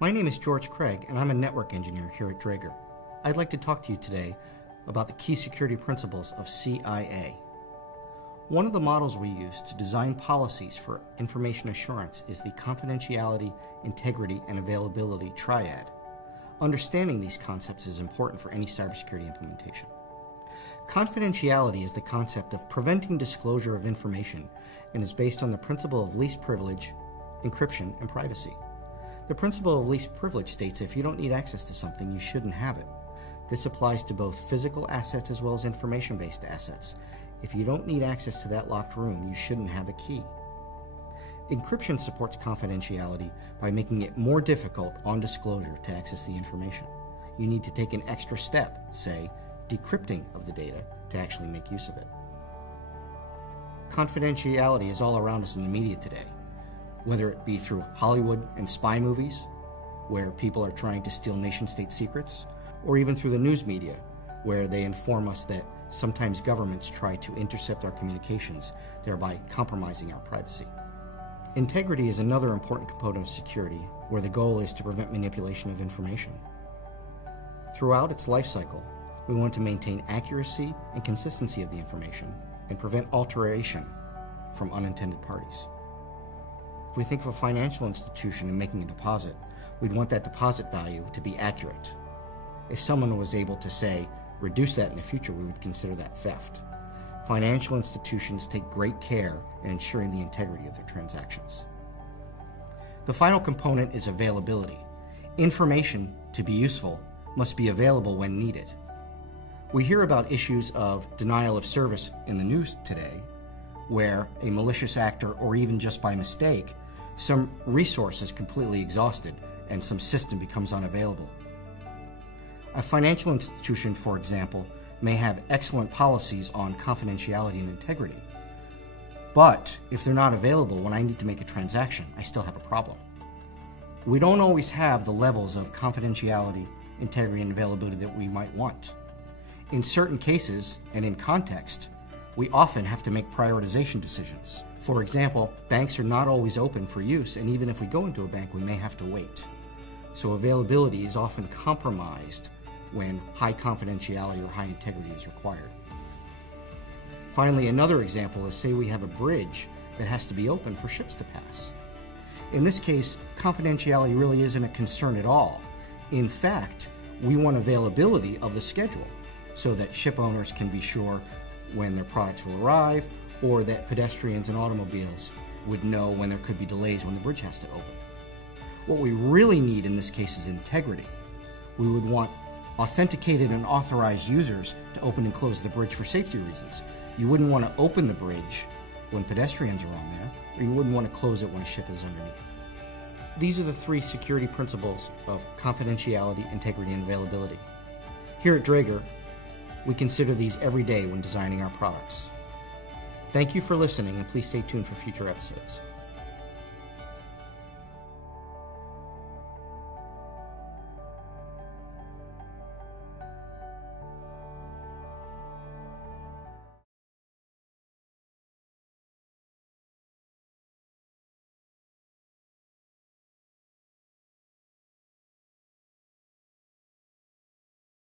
My name is George Cragg, and I'm a network engineer here at Dräger. I'd like to talk to you today about the key security principles of CIA. One of the models we use to design policies for information assurance is the confidentiality, integrity, and availability triad. Understanding these concepts is important for any cybersecurity implementation. Confidentiality is the concept of preventing disclosure of information and is based on the principle of least privilege, encryption, and privacy. The principle of least privilege states if you don't need access to something, you shouldn't have it. This applies to both physical assets as well as information-based assets. If you don't need access to that locked room, you shouldn't have a key. Encryption supports confidentiality by making it more difficult on disclosure to access the information. You need to take an extra step, say, decrypting of the data, to actually make use of it. Confidentiality is all around us in the media today, whether it be through Hollywood and spy movies, where people are trying to steal nation-state secrets, or even through the news media, where they inform us that sometimes governments try to intercept our communications, thereby compromising our privacy. Integrity is another important component of security, where the goal is to prevent manipulation of information. Throughout its life cycle, we want to maintain accuracy and consistency of the information and prevent alteration from unintended parties. If we think of a financial institution and making a deposit, we'd want that deposit value to be accurate. If someone was able to say, reduce that in the future, we would consider that theft. Financial institutions take great care in ensuring the integrity of their transactions. The final component is availability. Information, to be useful, must be available when needed. We hear about issues of denial of service in the news today, where a malicious actor, or even just by mistake, some resource is completely exhausted and some system becomes unavailable. A financial institution, for example, may have excellent policies on confidentiality and integrity, but if they're not available when I need to make a transaction, I still have a problem. We don't always have the levels of confidentiality, integrity, and availability that we might want. In certain cases, and in context, we often have to make prioritization decisions. For example, banks are not always open for use, and even if we go into a bank, we may have to wait. So availability is often compromised when high confidentiality or high integrity is required. Finally, another example is, say we have a bridge that has to be open for ships to pass. In this case, confidentiality really isn't a concern at all. In fact, we want availability of the schedule so that ship owners can be sure when their products will arrive, or that pedestrians and automobiles would know when there could be delays when the bridge has to open. What we really need in this case is integrity. We would want authenticated and authorized users to open and close the bridge for safety reasons. You wouldn't want to open the bridge when pedestrians are on there, or you wouldn't want to close it when a ship is underneath. These are the three security principles of confidentiality, integrity, and availability. Here at Dräger, we consider these every day when designing our products. Thank you for listening, and please stay tuned for future episodes.